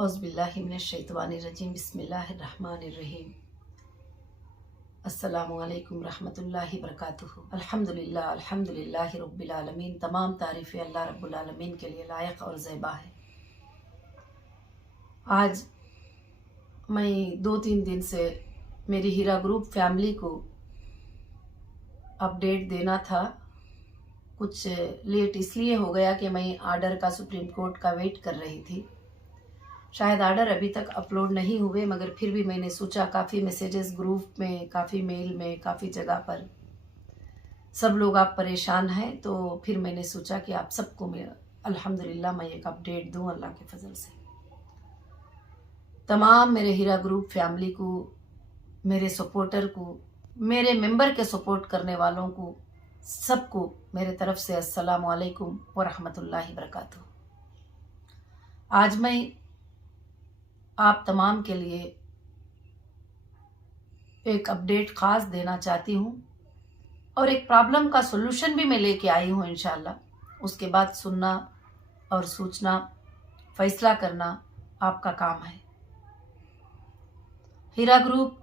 औज़ुबिल्लाहिमिनश्शैतानिर्रजीम बिस्मिल्लाहिर्रहमानिर्रहीम। अस्सलामुअलैकुम रहमतुल्लाहि बरकातुहू। अल्हम्दुलिल्लाहि रब्बिल आलमीन। तमाम तारीफ़ें अल्लाह रब्बुल आलमीन के लिए लायक और ज़ैबा है। आज मैं 2-3 दिन से मेरी हीरा ग्रुप फैमिली को अपडेट देना था। कुछ लेट इसलिए हो गया कि मैं आर्डर का सुप्रीम कोर्ट का वेट कर रही थी। शायद आर्डर अभी तक अपलोड नहीं हुए, मगर फिर भी मैंने सोचा, काफ़ी मैसेजेस ग्रुप में, काफ़ी मेल में, काफ़ी जगह पर सब लोग आप परेशान हैं, तो फिर मैंने सोचा कि आप सबको मैं अल्हम्दुलिल्लाह मैं एक अपडेट दूं अल्लाह के फजल से। तमाम मेरे हीरा ग्रुप फैमिली को, मेरे सपोर्टर को, मेरे मेंबर के सपोर्ट करने वालों को, सबको मेरे तरफ से अस्सलामु अलैकुम व रहमतुल्लाहि बरकातुहू। आज मैं आप तमाम के लिए एक अपडेट ख़ास देना चाहती हूँ और एक प्रॉब्लम का सॉल्यूशन भी मैं लेके आई हूँ इंशाल्लाह। उसके बाद सुनना और सोचना, फैसला करना आपका काम है। हीरा ग्रुप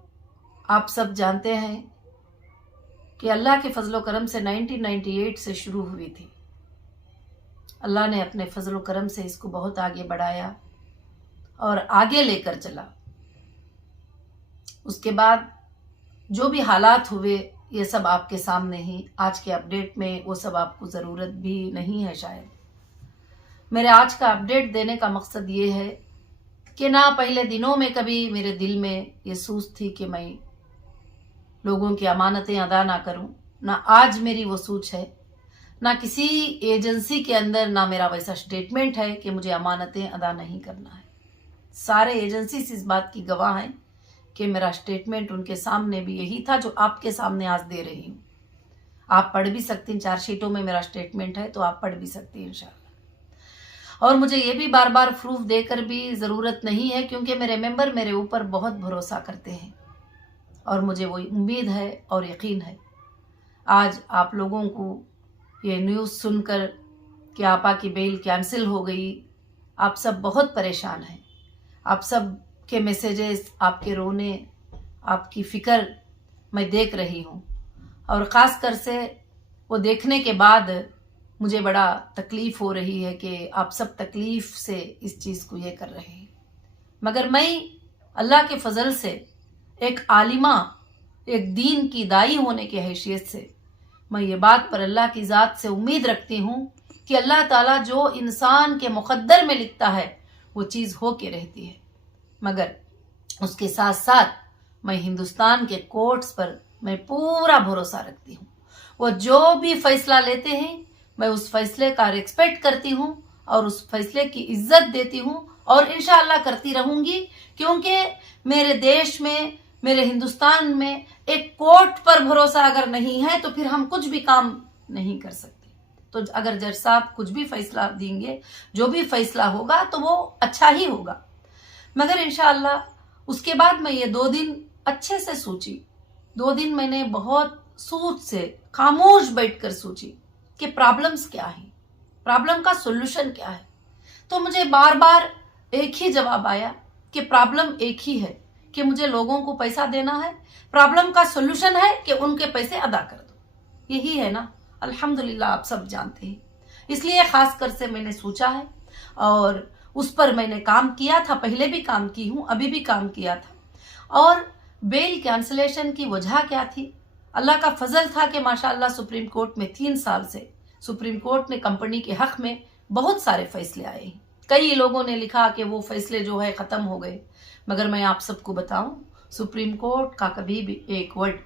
आप सब जानते हैं कि अल्लाह के फजलो करम से 1998 से शुरू हुई थी। अल्लाह ने अपने फजलो करम से इसको बहुत आगे बढ़ाया और आगे लेकर चला। उसके बाद जो भी हालात हुए ये सब आपके सामने ही, आज के अपडेट में वो सब आपको ज़रूरत भी नहीं है शायद। मेरे आज का अपडेट देने का मकसद ये है कि ना पहले दिनों में कभी मेरे दिल में ये सोच थी कि मैं लोगों की अमानतें अदा ना करूं, ना आज मेरी वो सोच है, ना किसी एजेंसी के अंदर ना मेरा वैसा स्टेटमेंट है कि मुझे अमानतें अदा नहीं करना है। सारे एजेंसी इस बात की गवाह हैं कि मेरा स्टेटमेंट उनके सामने भी यही था जो आपके सामने आज दे रही हूँ। आप पढ़ भी सकती हैं, 4 शीटों में मेरा स्टेटमेंट है, तो आप पढ़ भी सकती हैं इंशाल्लाह। और मुझे ये भी बार बार प्रूफ देकर भी ज़रूरत नहीं है, क्योंकि मेरे मेंबर मेरे ऊपर बहुत भरोसा करते हैं और मुझे वो उम्मीद है और यकीन है। आज आप लोगों को ये न्यूज़ सुनकर कि आपा की बेल कैंसिल हो गई, आप सब बहुत परेशान हैं। आप सब के मैसेजेस, आपके रोने, आपकी फ़िक्र मैं देख रही हूँ और ख़ास कर से वो देखने के बाद मुझे बड़ा तकलीफ़ हो रही है कि आप सब तकलीफ़ से इस चीज़ को ये कर रहे हैं। मगर मैं अल्लाह के फजल से एक आलिमा, एक दीन की दाई होने की हैसियत से मैं ये बात पर अल्लाह की ज़ात से उम्मीद रखती हूँ कि अल्लाह ताला जो इंसान के मुक़द्दर में लिखता है वो चीज़ हो के रहती है। मगर उसके साथ साथ मैं हिंदुस्तान के कोर्ट्स पर मैं पूरा भरोसा रखती हूँ। वो जो भी फैसला लेते हैं मैं उस फैसले का रिस्पेक्ट करती हूँ और उस फैसले की इज्जत देती हूँ और इंशाअल्लाह करती रहूँगी, क्योंकि मेरे देश में, मेरे हिंदुस्तान में एक कोर्ट पर भरोसा अगर नहीं है तो फिर हम कुछ भी काम नहीं कर सकते। तो अगर जज साहब कुछ भी फैसला देंगे, जो भी फैसला होगा तो वो अच्छा ही होगा। मगर इंशाअल्लाह उसके बाद मैं ये 2 दिन अच्छे से सोची। 2 दिन मैंने बहुत सोच से खामोश बैठकर सोची कि प्रॉब्लम्स क्या हैं, प्रॉब्लम का सॉल्यूशन क्या है। तो मुझे बार बार एक ही जवाब आया कि प्रॉब्लम एक ही है कि मुझे लोगों को पैसा देना है। प्रॉब्लम का सॉल्यूशन है कि उनके पैसे अदा कर दो। यही है ना, अल्हम्दुलिल्लाह आप सब जानते हैं। इसलिए खास कर से मैंने सोचा है और उस पर मैंने काम किया था, पहले भी काम की हूँ, अभी भी काम किया था। और बेल कैंसलेशन की वजह क्या थी? अल्लाह का फजल था कि माशाअल्लाह सुप्रीम कोर्ट में 3 साल से सुप्रीम कोर्ट ने कंपनी के हक में बहुत सारे फैसले आए हैं। कई लोगों ने लिखा कि वो फैसले जो है ख़त्म हो गए, मगर मैं आप सबको बताऊं, सुप्रीम कोर्ट का कभी भी एक वर्ड,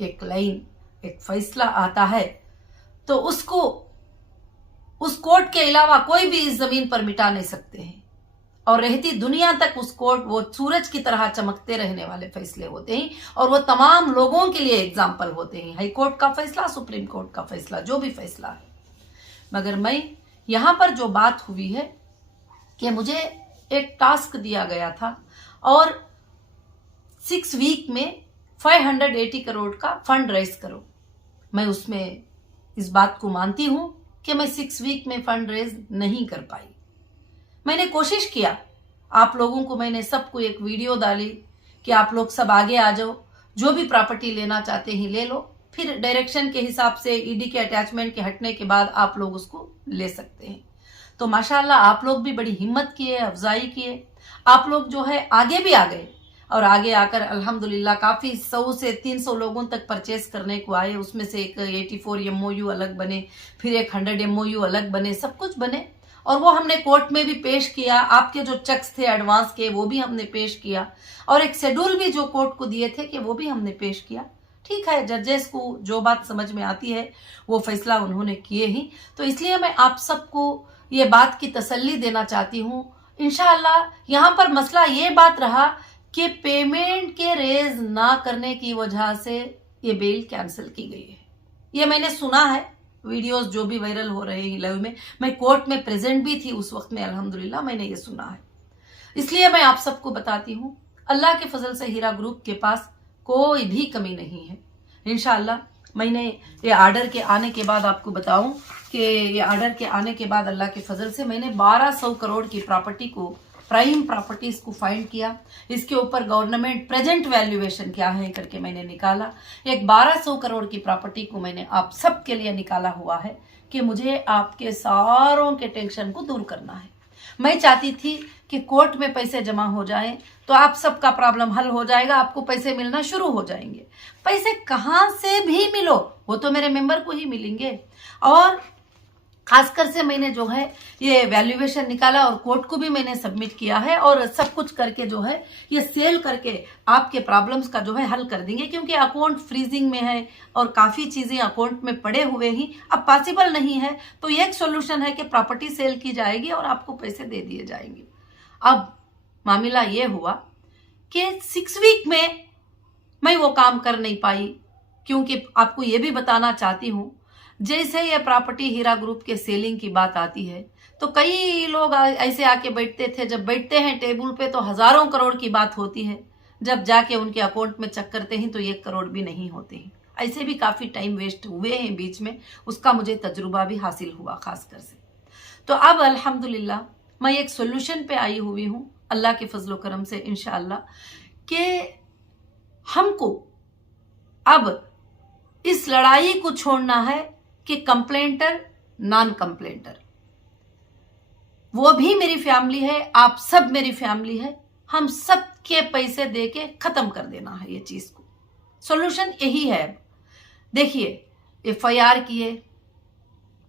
एक लाइन, एक फैसला आता है तो उसको उस कोर्ट के अलावा कोई भी इस जमीन पर मिटा नहीं सकते हैं। और रहती दुनिया तक उस कोर्ट वो सूरज की तरह चमकते रहने वाले फैसले होते हैं और वो तमाम लोगों के लिए एग्जाम्पल होते हैं। हाई कोर्ट का फैसला, सुप्रीम कोर्ट का फैसला, जो भी फैसला है। मगर मैं यहाँ पर जो बात हुई है कि मुझे एक टास्क दिया गया था और 6 वीक में 580 करोड़ का फंड रेज करो। मैं उसमें इस बात को मानती हूँ कि मैं 6 वीक में फंड रेज नहीं कर पाई। मैंने कोशिश किया, आप लोगों को मैंने सबको एक वीडियो डाली कि आप लोग सब आगे आ जाओ, जो भी प्रॉपर्टी लेना चाहते हैं ले लो, फिर डायरेक्शन के हिसाब से ईडी के अटैचमेंट के हटने के बाद आप लोग उसको ले सकते हैं। तो माशाल्लाह आप लोग भी बड़ी हिम्मत किए, अफजाई किए, आप लोग जो है आगे भी आ गए और आगे आकर अल्हम्दुलिल्लाह काफ़ी 100 से 300 लोगों तक परचेस करने को आए। उसमें से एक 84 MOU अलग बने, फिर एक 100 MOU अलग बने, सब कुछ बने और वो हमने कोर्ट में भी पेश किया। आपके जो चेक्स थे एडवांस के वो भी हमने पेश किया और एक शेड्यूल भी जो कोर्ट को दिए थे कि वो भी हमने पेश किया। ठीक है, जजेस को जो बात समझ में आती है वो फैसला उन्होंने किए ही। तो इसलिए मैं आप सबको ये बात की तसल्ली देना चाहती हूँ। इंशाअल्लाह यहाँ पर मसला ये बात रहा कि पेमेंट के रेज ना करने की वजह से ये बेल कैंसिल की गई है। ये मैंने सुना है, वीडियोस जो भी वायरल हो रहे हैं लाइव में, मैं कोर्ट में प्रेजेंट भी थी उस वक्त में, अल्हम्दुलिल्लाह मैंने ये सुना है। इसलिए मैं आप सबको बताती हूँ, अल्लाह के फजल से हीरा ग्रुप के पास कोई भी कमी नहीं है। इंशाअल्लाह मैंने ये आर्डर के आने के बाद आपको बताऊं कि ये आर्डर के आने के बाद अल्लाह के फजल से मैंने 1200 करोड़ की प्रॉपर्टी को, प्राइम प्रॉपर्टीज को फाइंड किया। इसके ऊपर गवर्नमेंट प्रेजेंट वैल्यूएशन क्या है करके मैंने निकाला। एक 1200 करोड़ की प्रॉपर्टी को मैंने आप सबके लिए निकाला हुआ है कि मुझे आपके सारों के टेंशन को दूर करना है। मैं चाहती थी कि कोर्ट में पैसे जमा हो जाएं तो आप सबका प्रॉब्लम हल हो जाएगा, आपको पैसे मिलना शुरू हो जाएंगे। पैसे कहां से भी मिलो वो तो मेरे मेंबर को ही मिलेंगे। और खासकर से मैंने जो है ये वैल्यूएशन निकाला और कोर्ट को भी मैंने सबमिट किया है और सब कुछ करके जो है ये सेल करके आपके प्रॉब्लम्स का जो है हल कर देंगे, क्योंकि अकाउंट फ्रीजिंग में है और काफ़ी चीज़ें अकाउंट में पड़े हुए ही अब पॉसिबल नहीं है। तो एक सोल्यूशन है कि प्रॉपर्टी सेल की जाएगी और आपको पैसे दे दिए जाएंगे। अब मामला ये हुआ कि 6 वीक में मैं वो काम कर नहीं पाई, क्योंकि आपको ये भी बताना चाहती हूँ, जैसे ये प्रॉपर्टी हीरा ग्रुप के सेलिंग की बात आती है तो कई लोग ऐसे आके बैठते थे, जब बैठते हैं टेबल पे तो हजारों करोड़ की बात होती है, जब जाके उनके अकाउंट में चेक करते हैं तो 1 करोड़ भी नहीं होते हैं। ऐसे भी काफ़ी टाइम वेस्ट हुए हैं बीच में, उसका मुझे तजुर्बा भी हासिल हुआ खासकर से। तो अब अल्हम्दुलिल्लाह मैं एक सोल्यूशन पे आई हुई हूँ अल्लाह के फजलो करम से इंशाअल्लाह, कि हमको अब इस लड़ाई को छोड़ना है कि कंप्लेंटर नॉन कंप्लेंटर, वो भी मेरी फैमिली है, आप सब मेरी फैमिली है, हम सब के पैसे देके खत्म कर देना है ये चीज को। सॉल्यूशन यही है। अब देखिए FIR किए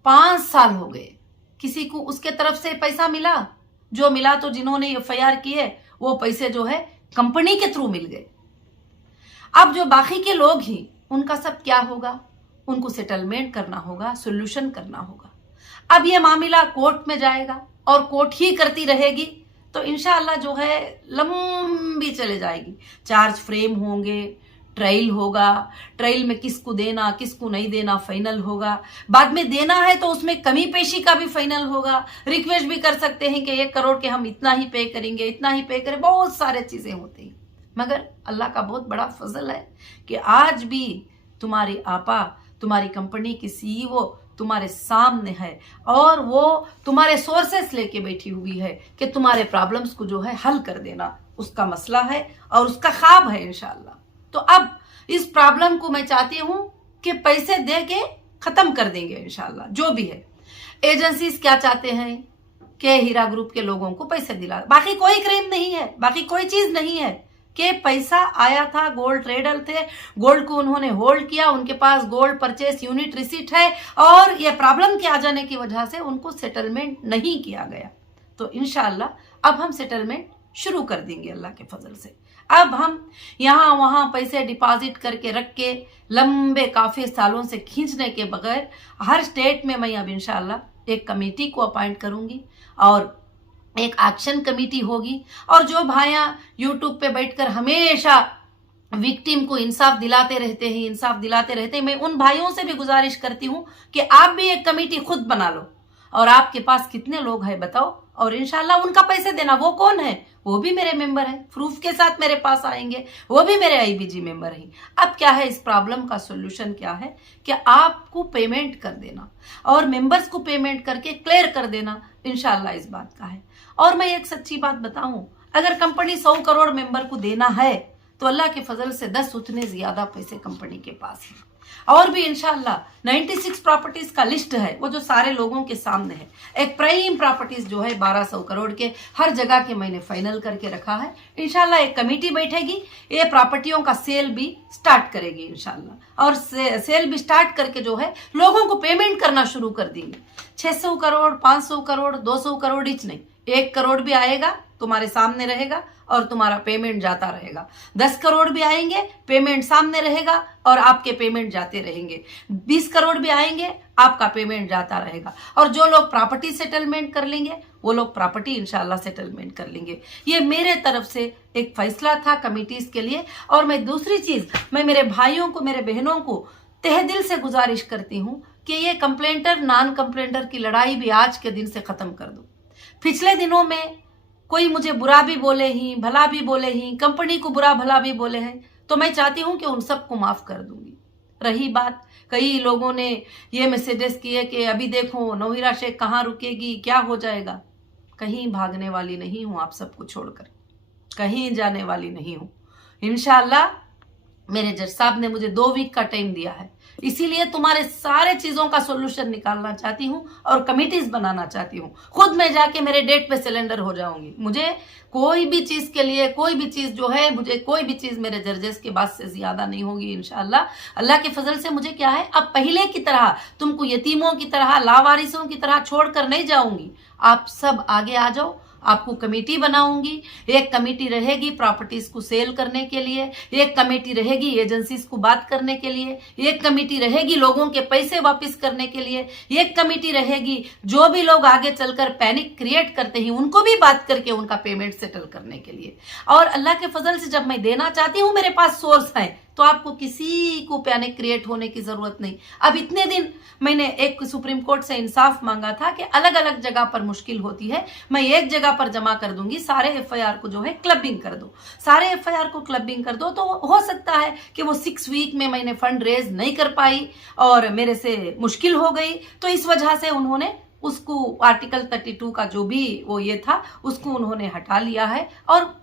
5 साल हो गए, किसी को उसके तरफ से पैसा मिला? जो मिला तो जिन्होंने FIR किए वो पैसे जो है कंपनी के थ्रू मिल गए। अब जो बाकी के लोग ही, उनका सब क्या होगा? उनको सेटलमेंट करना होगा, सोल्यूशन करना होगा। अब ये मामला कोर्ट में जाएगा और कोर्ट ही करती रहेगी तो इंशाअल्लाह जो है लंबी चले जाएगी। चार्ज फ्रेम होंगे, ट्रायल होगा, ट्रायल में किसको देना किसको नहीं देना फाइनल होगा, बाद में देना है तो उसमें कमी पेशी का भी फाइनल होगा। रिक्वेस्ट भी कर सकते हैं कि 1 करोड़ के हम इतना ही पे करेंगे, इतना ही पे करें, बहुत सारे चीजें होती हैं। मगर अल्लाह का बहुत बड़ा फजल है कि आज भी तुम्हारी आपा, तुम्हारी कंपनी की CEO तुम्हारे सामने है और वो तुम्हारे सोर्सेस लेके बैठी हुई है कि तुम्हारे प्रॉब्लम्स को जो है हल कर देना, उसका मसला है और उसका ख्वाब है इंशाअल्लाह। तो अब इस प्रॉब्लम को मैं चाहती हूं कि पैसे दे के खत्म कर देंगे इंशाअल्लाह। जो भी है, एजेंसीज क्या चाहते हैं कि हीरा ग्रुप के लोगों को पैसे दिला, बाकी कोई क्राइम नहीं है, बाकी कोई चीज नहीं है कि पैसा आया था, गोल्ड ट्रेडर थे, गोल्ड को उन्होंने होल्ड किया, उनके पास गोल्ड परचेस यूनिट रिसीट है और ये प्रॉब्लम के आ जाने की वजह से उनको सेटलमेंट नहीं किया गया। तो इंशाअल्लाह अब हम सेटलमेंट शुरू कर देंगे अल्लाह के फजल से। अब हम यहाँ वहाँ पैसे डिपॉजिट करके रख के लंबे काफी सालों से खींचने के बगैर हर स्टेट में मैं अब इंशाअल्लाह एक कमेटी को अपॉइंट करूंगी और एक एक्शन कमेटी होगी। और जो भाइयां यूट्यूब पे बैठकर हमेशा विक्टिम को इंसाफ दिलाते रहते हैं, मैं उन भाइयों से भी गुजारिश करती हूं कि आप भी एक कमेटी खुद बना लो और आपके पास कितने लोग हैं बताओ, और इंशाल्लाह उनका पैसे देना। वो कौन है? वो भी मेरे मेंबर हैं, प्रूफ के साथ मेरे पास आएंगे, वो भी मेरे आईबीजी मेंबर हैं। अब क्या है, इस प्रॉब्लम का सॉल्यूशन क्या है कि आपको पेमेंट कर देना और मेंबर्स को पेमेंट करके क्लियर कर देना, इंशाल्लाह इस बात का है। और मैं एक सच्ची बात बताऊं, अगर कंपनी 100 करोड़ मेंबर को देना है तो अल्लाह के फजल से 10 उतने ज्यादा पैसे कंपनी के पास हैं। और भी इंशाल्लाह 96 प्रॉपर्टीज का लिस्ट है, वो जो सारे लोगों के सामने है। एक प्राइम प्रॉपर्टीज जो है 1200 करोड़ के हर जगह के मैंने फाइनल करके रखा है। इंशाल्लाह एक कमेटी बैठेगी, ये प्रॉपर्टियों का सेल भी स्टार्ट करेगी इंशाल्लाह, और सेल भी स्टार्ट करके जो है लोगों को पेमेंट करना शुरू कर देंगे। 600 करोड़ 500 करोड़ 200 करोड़ इच नहीं, 1 करोड़ भी आएगा तुम्हारे सामने रहेगा और तुम्हारा पेमेंट जाता रहेगा। 10 करोड़ भी आएंगे, पेमेंट सामने रहेगा और आपके पेमेंट जाते रहेंगे। 20 करोड़ भी आएंगे, आपका पेमेंट जाता रहेगा। और जो लोग प्रॉपर्टी सेटलमेंट कर लेंगे वो लोग प्रॉपर्टी इंशाल्लाह सेटलमेंट कर लेंगे। ये मेरे तरफ से एक फैसला था कमिटीज के लिए। और मैं दूसरी चीज, मैं मेरे भाइयों को, मेरे बहनों को तहे दिल से गुजारिश करती हूँ कि ये कंप्लेंटर नॉन कंप्लेंटर की लड़ाई भी आज के दिन से खत्म कर दो। पिछले दिनों में कोई मुझे बुरा भी बोले ही, भला भी बोले ही, कंपनी को बुरा भला भी बोले हैं, तो मैं चाहती हूं कि उन सबको माफ कर दूंगी। रही बात, कई लोगों ने ये मैसेजेस किए कि अभी देखो नौहिरा शेख कहाँ रुकेगी, क्या हो जाएगा। कहीं भागने वाली नहीं हूं, आप सबको छोड़कर कहीं जाने वाली नहीं हूं। इंशाल्लाह मेरे जज साहब ने मुझे 2 वीक का टाइम दिया है, इसीलिए तुम्हारे सारे चीजों का सोल्यूशन निकालना चाहती हूँ और कमिटीज बनाना चाहती हूँ। खुद मैं जाके मेरे डेट पे सिलेंडर हो जाऊंगी। मुझे कोई भी चीज के लिए, कोई भी चीज जो है, मुझे कोई भी चीज मेरे जर्जेस की बात से ज्यादा नहीं होगी इंशाल्लाह। अल्लाह के फजल से मुझे क्या है, अब पहले की तरह तुमको यतीमों की तरह, लावारिसों की तरह छोड़कर नहीं जाऊंगी। आप सब आगे आ जाओ, आपको कमेटी बनाऊंगी। एक कमेटी रहेगी प्रॉपर्टीज को सेल करने के लिए, एक कमेटी रहेगी एजेंसीज को बात करने के लिए, एक कमेटी रहेगी लोगों के पैसे वापस करने के लिए, एक कमेटी रहेगी जो भी लोग आगे चलकर पैनिक क्रिएट करते हैं उनको भी बात करके उनका पेमेंट सेटल करने के लिए। और अल्लाह के फजल से जब मैं देना चाहती हूं, मेरे पास सोर्स है, तो आपको किसी को पैनिक क्रिएट होने की जरूरत नहीं। अब इतने दिन मैंने एक सुप्रीम कोर्ट से इंसाफ मांगा था कि अलग अलग जगह पर मुश्किल होती है, मैं एक जगह पर जमा कर दूंगी, सारे एफआईआर को जो है क्लबिंग कर दो, सारे एफआईआर को क्लबिंग कर दो। तो हो सकता है कि वो 6 वीक में मैंने फंड रेज नहीं कर पाई और मेरे से मुश्किल हो गई, तो इस वजह से उन्होंने उसको आर्टिकल 32 का जो भी वो ये था उसको उन्होंने हटा लिया है और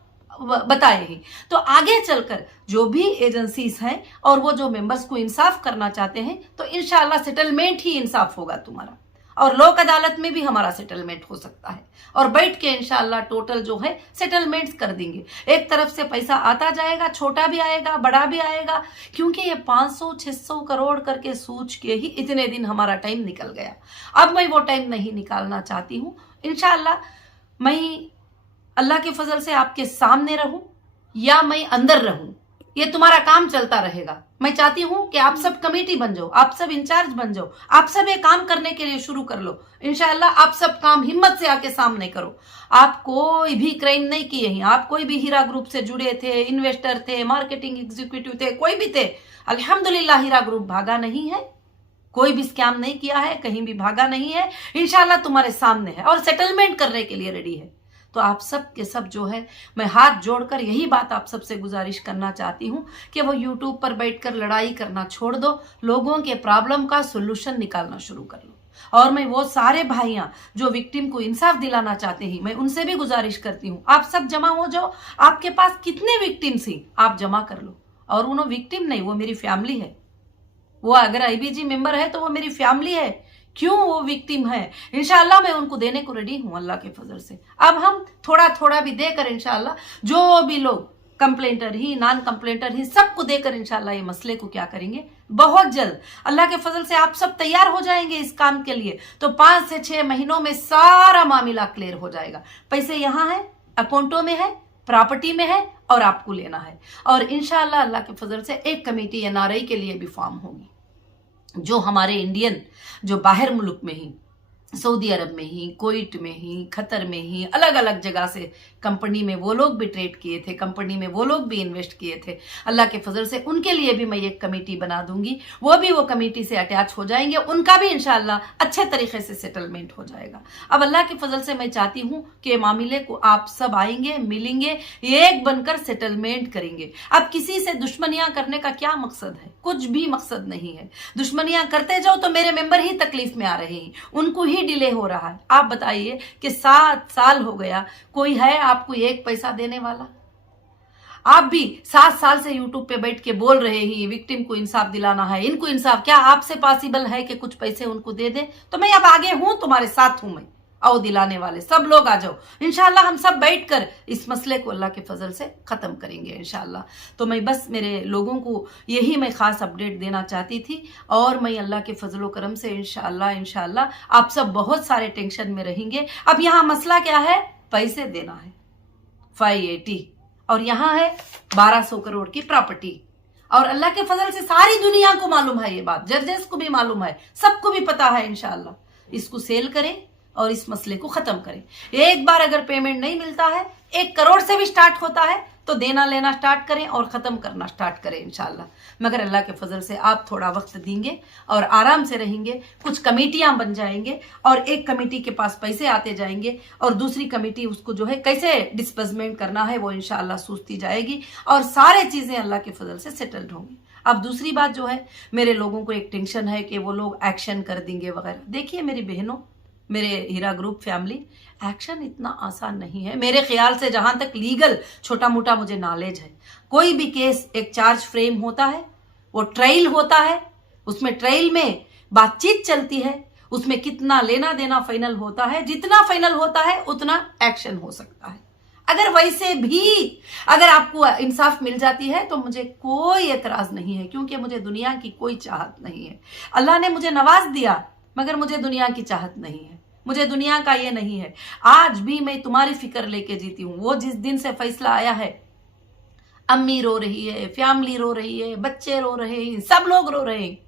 बताए ही। तो आगे चलकर जो भी एजेंसीज हैं और वो जो मेंबर्स को इंसाफ करना चाहते हैं, तो इंशाल्लाह सेटलमेंट ही इंसाफ होगा तुम्हारा, और लोक अदालत में भी हमारा सेटलमेंट हो सकता है, और बैठ के इंशाल्लाह टोटल जो है सेटलमेंट्स कर देंगे। एक तरफ से पैसा आता जाएगा, छोटा भी आएगा बड़ा भी आएगा, क्योंकि ये 500-600 करोड़ करके सोच के ही इतने दिन हमारा टाइम निकल गया। अब मैं वो टाइम नहीं निकालना चाहती हूँ। इंशाल्लाह मैं अल्लाह के फजल से आपके सामने रहूं या मैं अंदर रहूं, ये तुम्हारा काम चलता रहेगा। मैं चाहती हूं कि आप सब कमेटी बन जाओ, आप सब इंचार्ज बन जाओ, आप सब ये काम करने के लिए शुरू कर लो। इंशाल्लाह आप सब काम हिम्मत से आके सामने करो। आप कोई भी क्राइम नहीं किए हैं, आप कोई भी हीरा ग्रुप से जुड़े थे, इन्वेस्टर थे, मार्केटिंग एग्जीक्यूटिव थे, कोई भी थे, अल्हम्दुलिल्लाह हीरा ग्रुप भागा नहीं है, कोई भी स्कैम नहीं किया है, कहीं भी भागा नहीं है। इंशाल्लाह तुम्हारे सामने है और सेटलमेंट करने के लिए रेडी है। तो आप सब के सब जो है, मैं हाथ जोड़कर यही बात आप सबसे गुजारिश करना चाहती हूँ कि वो यूट्यूब पर बैठकर लड़ाई करना छोड़ दो, लोगों के प्रॉब्लम का सोल्यूशन निकालना शुरू कर लो। और मैं वो सारे भाइयां जो विक्टिम को इंसाफ दिलाना चाहते हैं, मैं उनसे भी गुजारिश करती हूँ, आप सब जमा हो जाओ। आपके पास कितने विक्टिम्स हैं आप जमा कर लो। और उन्होंने विक्टिम नहीं, वो मेरी फैमिली है। वो अगर आईबीजी मेंबर है तो वो मेरी फैमिली है, क्यों वो विक्टिम है। इंशाल्लाह मैं उनको देने को रेडी हूं अल्लाह के फजल से। अब हम थोड़ा थोड़ा भी देकर इंशाल्लाह जो भी लोग कंप्लेंटर ही, नॉन कंप्लेंटर ही, सबको देकर इंशाल्लाह ये मसले को क्या करेंगे, बहुत जल्द अल्लाह के फजल से आप सब तैयार हो जाएंगे इस काम के लिए, तो 5 से 6 महीनों में सारा मामला क्लियर हो जाएगा। पैसे यहाँ है, अकाउंटों में है, प्रॉपर्टी में है, और आपको लेना है। और इंशाल्लाह अल्लाह के फजल से एक कमेटी एनआरआई के लिए भी फॉर्म होगी, जो हमारे इंडियन जो बाहर मुल्क में ही सऊदी अरब में ही, कुवैत में ही, कतर में ही, अलग अलग जगह से कंपनी में वो लोग भी ट्रेड किए थे, कंपनी में वो लोग भी इन्वेस्ट किए थे। अल्लाह के फजल से उनके लिए भी मैं एक कमेटी बना दूंगी, वो भी वो कमेटी से अटैच हो जाएंगे, उनका भी इंशाल्लाह अच्छे तरीके से सेटलमेंट हो जाएगा। अब अल्लाह के फजल से मैं चाहती हूँ कि मामले को आप सब आएंगे, मिलेंगे, एक बनकर सेटलमेंट करेंगे। अब किसी से दुश्मनियां करने का क्या मकसद है? कुछ भी मकसद नहीं है। दुश्मनियां करते जाओ तो मेरे मेंबर ही तकलीफ में आ रहे हैं, उनको ही डिले हो रहा है। आप बताइए कि 7 साल हो गया, कोई है आपको एक पैसा देने वाला? आप भी 7 साल से यूट्यूब पे बैठ के बोल रहे हैं विक्टिम को इंसाफ दिलाना है, इनको इंसाफ। क्या आपसे पॉसिबल है कि कुछ पैसे उनको दे दे? तो मैं अब आगे हूं, तुम्हारे साथ हूं मैं। आओ दिलाने वाले सब लोग आ जाओ, इंशाल्लाह हम सब बैठकर इस मसले को अल्लाह के फजल से खत्म करेंगे इंशाल्लाह। तो मैं बस मेरे लोगों को यही मैं खास अपडेट देना चाहती थी, और मैं अल्लाह के फजलो करम से इंशाल्लाह आप सब बहुत सारे टेंशन में रहेंगे। अब यहाँ मसला क्या है? पैसे देना है 580, और यहाँ है 1200 करोड़ की प्रॉपर्टी। और अल्लाह के फजल से सारी दुनिया को मालूम है ये बात, जजेस को भी मालूम है, सबको भी पता है। इंशाल्लाह इसको सेल करें और इस मसले को खत्म करें। एक बार अगर पेमेंट नहीं मिलता है, 1 करोड़ से भी स्टार्ट होता है, तो देना लेना स्टार्ट करें और खत्म करना स्टार्ट करें इंशाल्लाह। मगर अल्लाह के फजल से आप थोड़ा वक्त देंगे और आराम से रहेंगे, कुछ कमेटियां बन जाएंगे, और एक कमेटी के पास पैसे आते जाएंगे और दूसरी कमेटी उसको जो है कैसे डिस्बर्समेंट करना है वो इंशाल्लाह सोचती जाएगी, और सारे चीजें अल्लाह के फजल से सेटल्ड होंगी। अब दूसरी बात जो है, मेरे लोगों को एक टेंशन है कि वो लोग एक्शन कर देंगे वगैरह। देखिए मेरी बहनों, मेरे हीरा ग्रुप फैमिली, एक्शन इतना आसान नहीं है मेरे ख्याल से। जहां तक लीगल छोटा मोटा मुझे नॉलेज है, कोई भी केस एक चार्ज फ्रेम होता है, वो ट्रायल होता है, उसमें ट्रायल में बातचीत चलती है, उसमें कितना लेना देना फाइनल होता है, जितना फाइनल होता है उतना एक्शन हो सकता है। अगर वैसे भी अगर आपको इंसाफ मिल जाती है तो मुझे कोई एतराज नहीं है, क्योंकि मुझे दुनिया की कोई चाहत नहीं है। अल्लाह ने मुझे नवाज दिया, मगर मुझे दुनिया की चाहत नहीं है, मुझे दुनिया का ये नहीं है। आज भी मैं तुम्हारी फिक्र लेके जीती हूं। वो जिस दिन से फैसला आया है, अम्मी रो रही है, फैमिली रो रही है, बच्चे रो रहे हैं, सब लोग रो रहे हैं।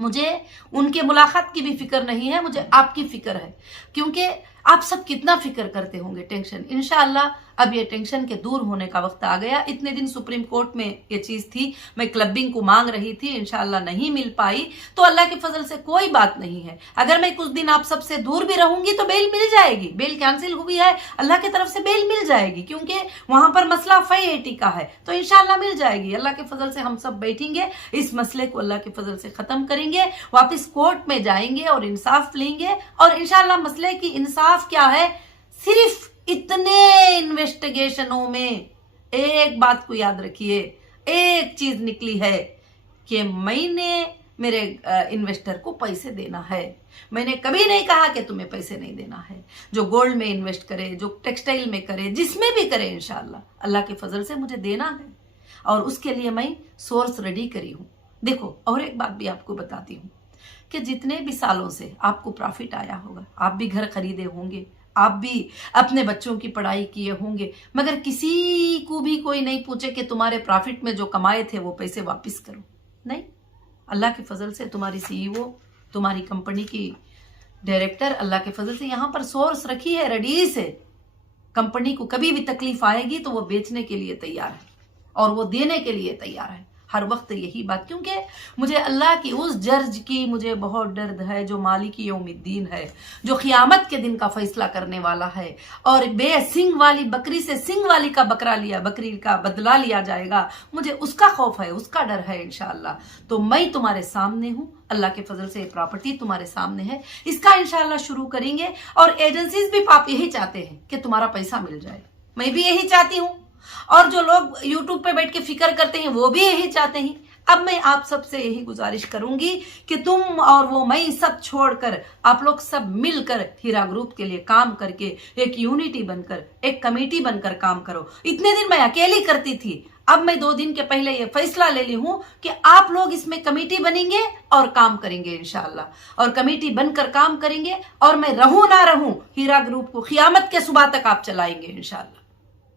मुझे उनके मुलाकात की भी फिक्र नहीं है, मुझे आपकी फिक्र है, क्योंकि आप सब कितना फिक्र करते होंगे, टेंशन। इंशाअल्लाह अब ये टेंशन के दूर होने का वक्त आ गया। इतने दिन सुप्रीम कोर्ट में ये चीज थी, मैं क्लबिंग को मांग रही थी, इंशाअल्लाह नहीं मिल पाई, तो अल्लाह के फजल से कोई बात नहीं है। अगर मैं कुछ दिन आप सबसे दूर भी रहूंगी तो बेल मिल जाएगी। बेल कैंसिल हुई है, अल्लाह की तरफ से बेल मिल जाएगी, क्योंकि वहां पर मसला 580 का है, तो इंशाअल्लाह मिल जाएगी। अल्लाह के फजल से हम सब बैठेंगे, इस मसले को अल्लाह के फजल से खत्म करेंगे, वापिस कोर्ट में जाएंगे और इंसाफ लेंगे। और इंशाअल्लाह मसले की इंसाफ क्या है, सिर्फ इतने इन्वेस्टिगेशनों में एक बात को याद रखिए, एक चीज निकली है कि मैंने मेरे इन्वेस्टर को पैसे देना है। मैंने कभी नहीं कहा कि तुम्हें पैसे नहीं देना है। जो गोल्ड में इन्वेस्ट करे, जो टेक्सटाइल में करे, जिसमें भी करे, इंशाल्लाह अल्लाह के फजल से मुझे देना है, और उसके लिए मैं सोर्स रेडी करी हूं। देखो, और एक बात भी आपको बताती हूँ कि जितने भी सालों से आपको प्रॉफिट आया होगा, आप भी घर खरीदे होंगे, आप भी अपने बच्चों की पढ़ाई किए होंगे, मगर किसी को भी कोई नहीं पूछे कि तुम्हारे प्रॉफिट में जो कमाए थे वो पैसे वापस करो। नहीं, अल्लाह के फजल से तुम्हारी सीईओ, तुम्हारी कंपनी की डायरेक्टर अल्लाह के फजल से यहाँ पर सोर्स रखी है रेडी से। कंपनी को कभी भी तकलीफ आएगी तो वो बेचने के लिए तैयार है और वो देने के लिए तैयार है हर वक्त। यही बात, क्योंकि मुझे अल्लाह की उस जज की मुझे बहुत डर है जो मालिक यौमिद्दीन है, जो क़ियामत के दिन का फैसला करने वाला है, और बेसिंग वाली बकरी से सिंग वाली का बकरी का बदला लिया जाएगा। मुझे उसका खौफ है, उसका डर है इंशाअल्लाह। तो मैं तुम्हारे सामने हूँ, अल्लाह के फजल से प्रॉपर्टी तुम्हारे सामने है, इसका इंशाअल्लाह शुरू करेंगे। और एजेंसीज भी आप यही चाहते हैं कि तुम्हारा पैसा मिल जाए, मैं भी यही चाहती हूँ, और जो लोग यूट्यूब पे बैठ के फिक्र करते हैं वो भी यही चाहते हैं। अब मैं आप सबसे यही गुजारिश करूंगी कि तुम और वो मैं सब छोड़कर आप लोग सब मिलकर हीरा ग्रुप के लिए काम करके एक यूनिटी बनकर, एक कमेटी बनकर काम करो। इतने दिन मैं अकेली करती थी, अब मैं 2 दिन के पहले ये फैसला ले ली हूं कि आप लोग इसमें कमेटी बनेंगे और काम करेंगे इंशाअल्लाह। और कमेटी बनकर काम करेंगे, और मैं रहूं ना रहूं, हीरा ग्रुप को क़ियामत के सुबह तक आप चलाएंगे इंशाअल्लाह।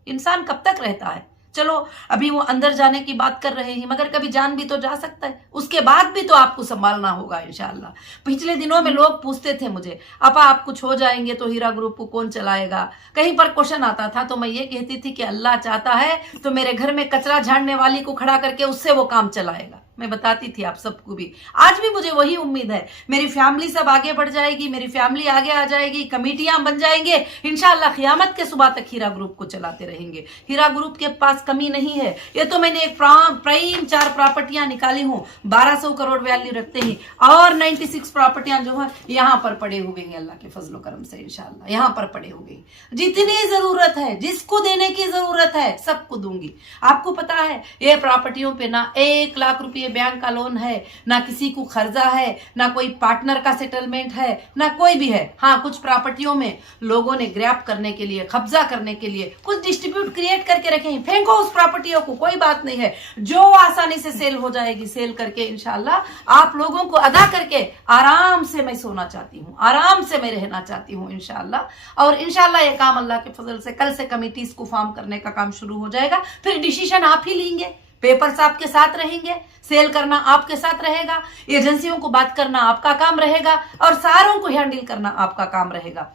इंसान कब तक रहता है? चलो अभी वो अंदर जाने की बात कर रहे हैं, मगर कभी जान भी तो जा सकता है, उसके बाद भी तो आपको संभालना होगा इंशाल्लाह। पिछले दिनों में लोग पूछते थे मुझे, अपा आप कुछ हो जाएंगे तो हीरा ग्रुप को कौन चलाएगा। कहीं पर क्वेश्चन आता था तो मैं ये कहती थी कि अल्लाह चाहता है तो मेरे घर में कचरा झाड़ने वाली को खड़ा करके उससे वो काम चलाएगा। मैं बताती थी आप सबको भी, आज भी मुझे वही उम्मीद है। मेरी फैमिली सब आगे बढ़ जाएगी, मेरी फैमिली आगे आ जाएगी, कमेटियां बन जाएंगे इंशाल्लाह, क़यामत के सुबह तक हीरा ग्रुप को चलाते रहेंगे। हीरा ग्रुप के पास कमी नहीं है। ये तो मैंने एक प्राइम 4 प्रॉपर्टियां निकाली हूं, 1200 करोड़ वैल्यू रखते हैं, और 96 प्रॉपर्टियां जो है यहाँ पर पड़े हुए हैं अल्लाह के फजलो करम से इंशाल्लाह, यहाँ पर पड़े हुए। जितनी जरूरत है, जिसको देने की जरूरत है सबको दूंगी। आपको पता है ये प्रॉपर्टियों पे ना 1 लाख रुपये बैंक का लोन है, ना किसी को कर्जा है, ना कोई पार्टनर का सेटलमेंट है, ना कोई भी है। हाँ, कुछ प्रॉपर्टियों में लोगों ने ग्रैब करने के लिए, कब्जा करने के लिए कुछ डिस्ट्रीब्यूट क्रिएट करके रखे हैं, फेंको उस प्रॉपर्टियों को, कोई बात नहीं है। जो आसानी से सेल हो जाएगी, सेल करके इंशाल्लाह आप लोगों को अदा करके आराम से मैं सोना चाहती हूँ, आराम से मैं रहना चाहती हूँ इंशाल्लाह। और इंशाल्लाह ये काम अल्लाह के फजल से कल से कमिटीज को फॉर्म करने का काम शुरू हो जाएगा। फिर डिसीजन आप ही लेंगे, पेपर्स आपके साथ रहेंगे, सेल करना आपके साथ रहेगा, एजेंसियों को बात करना आपका काम रहेगा, और सारों को हैंडल करना आपका काम रहेगा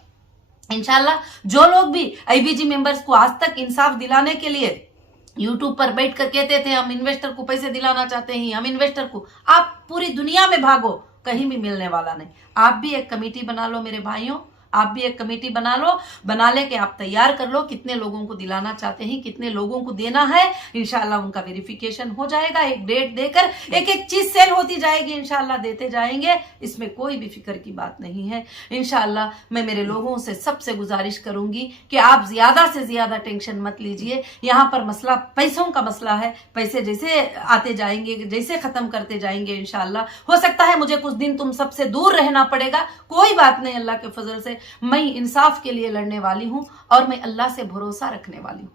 इंशाल्लाह। जो लोग भी आईबीजी मेंबर्स को आज तक इंसाफ दिलाने के लिए यूट्यूब पर बैठ कर कहते थे हम इन्वेस्टर को पैसे दिलाना चाहते हैं, हम इन्वेस्टर को, आप पूरी दुनिया में भागो, कहीं भी मिलने वाला नहीं। आप भी एक कमेटी बना लो मेरे भाइयों, आप भी एक कमेटी बना लो, बना लेके आप तैयार कर लो कितने लोगों को दिलाना चाहते हैं, कितने लोगों को देना है। इंशाल्लाह उनका वेरिफिकेशन हो जाएगा, एक डेट देकर एक एक चीज सेल होती जाएगी इंशाल्लाह, देते जाएंगे, इसमें कोई भी फिक्र की बात नहीं है इंशाल्लाह। मैं मेरे लोगों से सबसे गुजारिश करूंगी कि आप ज्यादा से ज्यादा टेंशन मत लीजिए। यहाँ पर मसला पैसों का मसला है, पैसे जैसे आते जाएंगे, जैसे खत्म करते जाएंगे इंशाल्लाह। हो सकता है मुझे कुछ दिन तुम सबसे दूर रहना पड़ेगा, कोई बात नहीं, अल्लाह के फजल से मैं इंसाफ के लिए लड़ने वाली हूं, और मैं अल्लाह से भरोसा रखने वाली हूं,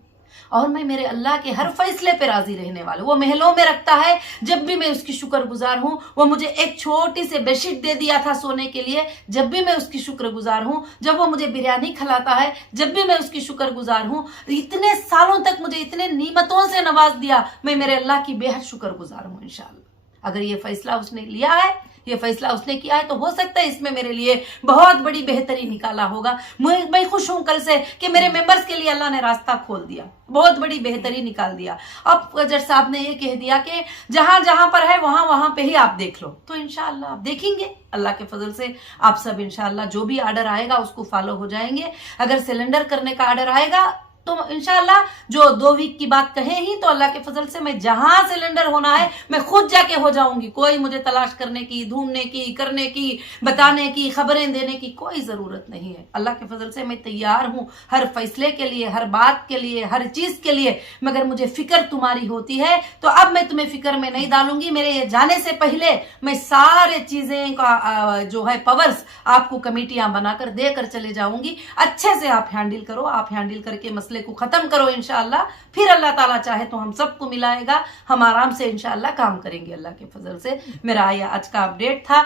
और मैं मेरे अल्लाह के हर फैसले पे राजी रहने वाली हूं। वो महलों में रखता है, जब भी मैं उसकी शुक्रगुजार हूं। वो मुझे एक छोटी सी बेडशीट दे दिया था सोने के लिए, जब भी मैं उसकी शुक्रगुजार हूं। जब वो मुझे बिरयानी खिलाता है, जब भी मैं उसकी शुक्रगुजार हूं। इतने सालों तक मुझे इतने नियमतों से नवाज दिया, मैं मेरे अल्लाह की बेहद शुक्रगुजार हूं इंशाल्लाह। अगर ये फैसला उसने लिया है, ये फैसला उसने किया है, तो हो सकता है इसमें मेरे लिए बहुत बड़ी बेहतरी निकाला होगा। मैं खुश हूं कल से कि मेरे मेंबर्स के लिए अल्लाह ने रास्ता खोल दिया, बहुत बड़ी बेहतरी निकाल दिया। अब जज साहब ने ये कह दिया कि जहां जहां पर है वहां वहां पे ही आप देख लो, तो इंशाल्लाह आप देखेंगे अल्लाह के फजल से। आप सब इंशाल्लाह जो भी ऑर्डर आएगा उसको फॉलो हो जाएंगे। अगर सिलेंडर करने का ऑर्डर आएगा तो इंशाल्लाह जो 2 वीक की बात कहे ही, तो अल्लाह के फजल से मैं जहां सिलेंडर होना है मैं खुद जाके हो जाऊंगी। कोई मुझे तलाश करने की, ढूंढने की, करने की, बताने की, खबरें देने की कोई जरूरत नहीं है। अल्लाह के फजल से मैं तैयार हूं हर फैसले के लिए, हर बात के लिए, हर चीज के लिए। मगर मुझे फिक्र तुम्हारी होती है, तो अब मैं तुम्हें फिक्र में नहीं डालूंगी। मेरे ये जाने से पहले मैं सारे चीजें का जो है पावर्स आपको कमेटियां बनाकर देकर चले जाऊंगी। अच्छे से आप हैंडल करो, आप हैंडल करके मसले को खत्म करो इंशाल्लाह। फिर अल्लाह ताला चाहे तो हम सबको मिलाएगा, हम आराम से इंशाल्लाह काम करेंगे अल्लाह के फजल से। मेरा ये आज का अपडेट था,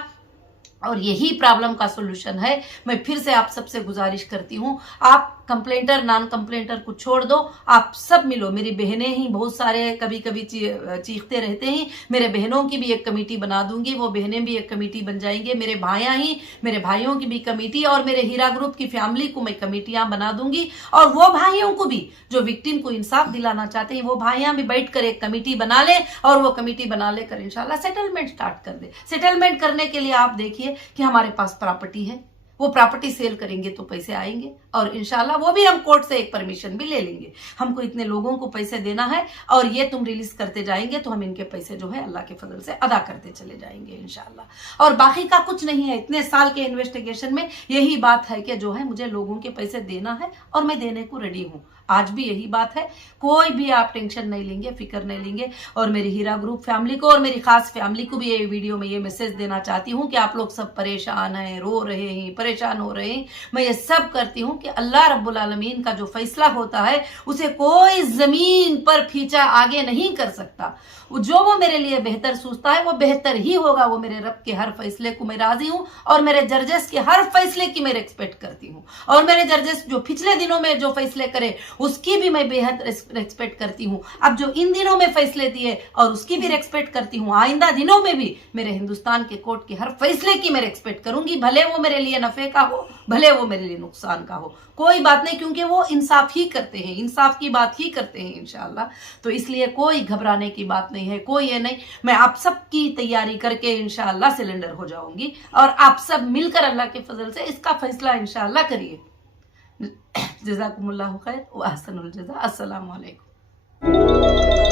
और यही प्रॉब्लम का सोल्यूशन है। मैं फिर से आप सबसे गुजारिश करती हूं, आप कंप्लेंटर नॉन कंप्लेंटर को छोड़ दो, आप सब मिलो। मेरी बहनें ही बहुत सारे कभी कभी चीखते रहते हैं, मेरे बहनों की भी एक कमेटी बना दूंगी, वो बहनें भी एक कमेटी बन जाएंगे। मेरे भाइयां ही, मेरे भाइयों की भी कमेटी, और मेरे हीरा ग्रुप की फैमिली को मैं कमेटियां बना दूंगी। और वो भाइयों को भी जो विक्टिम को इंसाफ दिलाना चाहते हैं, वो भाइयां भी बैठकर एक कमेटी बना ले, और वो कमेटी बना लेकर इंशाल्लाह सेटलमेंट स्टार्ट कर दे। सेटलमेंट करने के लिए आप देखिए कि हमारे पास प्रॉपर्टी है, वो प्रॉपर्टी सेल करेंगे तो पैसे आएंगे, और इंशाल्लाह वो भी हम कोर्ट से एक परमिशन भी ले लेंगे। हमको इतने लोगों को पैसे देना है, और ये तुम रिलीज करते जाएंगे तो हम इनके पैसे जो है अल्लाह के फजल से अदा करते चले जाएंगे इंशाल्लाह। और बाकी का कुछ नहीं है। इतने साल के इन्वेस्टिगेशन में यही बात है कि जो है मुझे लोगों के पैसे देना है, और मैं देने को रेडी हूं। आज भी यही बात है, कोई भी आप टेंशन नहीं लेंगे, फिक्र नहीं लेंगे। और मेरी हीरा ग्रुप फैमिली को और मेरी खास फैमिली को भी ये वीडियो में ये मैसेज देना चाहती हूँ कि आप लोग सब परेशान हैं, रो रहे हैं, परेशान हो रहे हैं। मैं ये सब करती हूँ कि अल्लाह रब्बुल आलमीन का जो फैसला होता है उसे कोई जमीन पर खींचा आगे नहीं कर सकता। जो वो मेरे लिए बेहतर सोचता है वो बेहतर ही होगा। वो मेरे रब के हर फैसले को मैं राजी हूँ, और मेरे जजेस के हर फैसले की मैं रिस्पेक्ट करती हूँ। और मेरे जजेस जो पिछले दिनों में जो फैसले करे उसकी भी मैं बेहद रेस्पेक्ट करती हूँ। अब जो इन दिनों में फैसले दिए और उसकी भी रेस्पेक्ट करती हूँ, आइंदा दिनों में भी मेरे हिंदुस्तान के कोर्ट के हर फैसले की मैं रेस्पेक्ट करूंगी, भले वो मेरे लिए नफे का हो, भले वो मेरे लिए नुकसान का हो, कोई बात नहीं, क्योंकि वो इंसाफ ही करते हैं, इंसाफ की बात ही करते हैं इंशाल्लाह। तो इसलिए कोई घबराने की बात नहीं है, कोई ये नहीं। मैं आप सबकी तैयारी करके इंशाल्लाह सिलेंडर हो जाऊंगी और आप सब मिलकर अल्लाह के फजल से इसका फैसला इंशाल्लाह करिए। जज़ाकुमुल्लाहु खैर व अहसनुल जज़ा। अस्सलामु अलैकुम।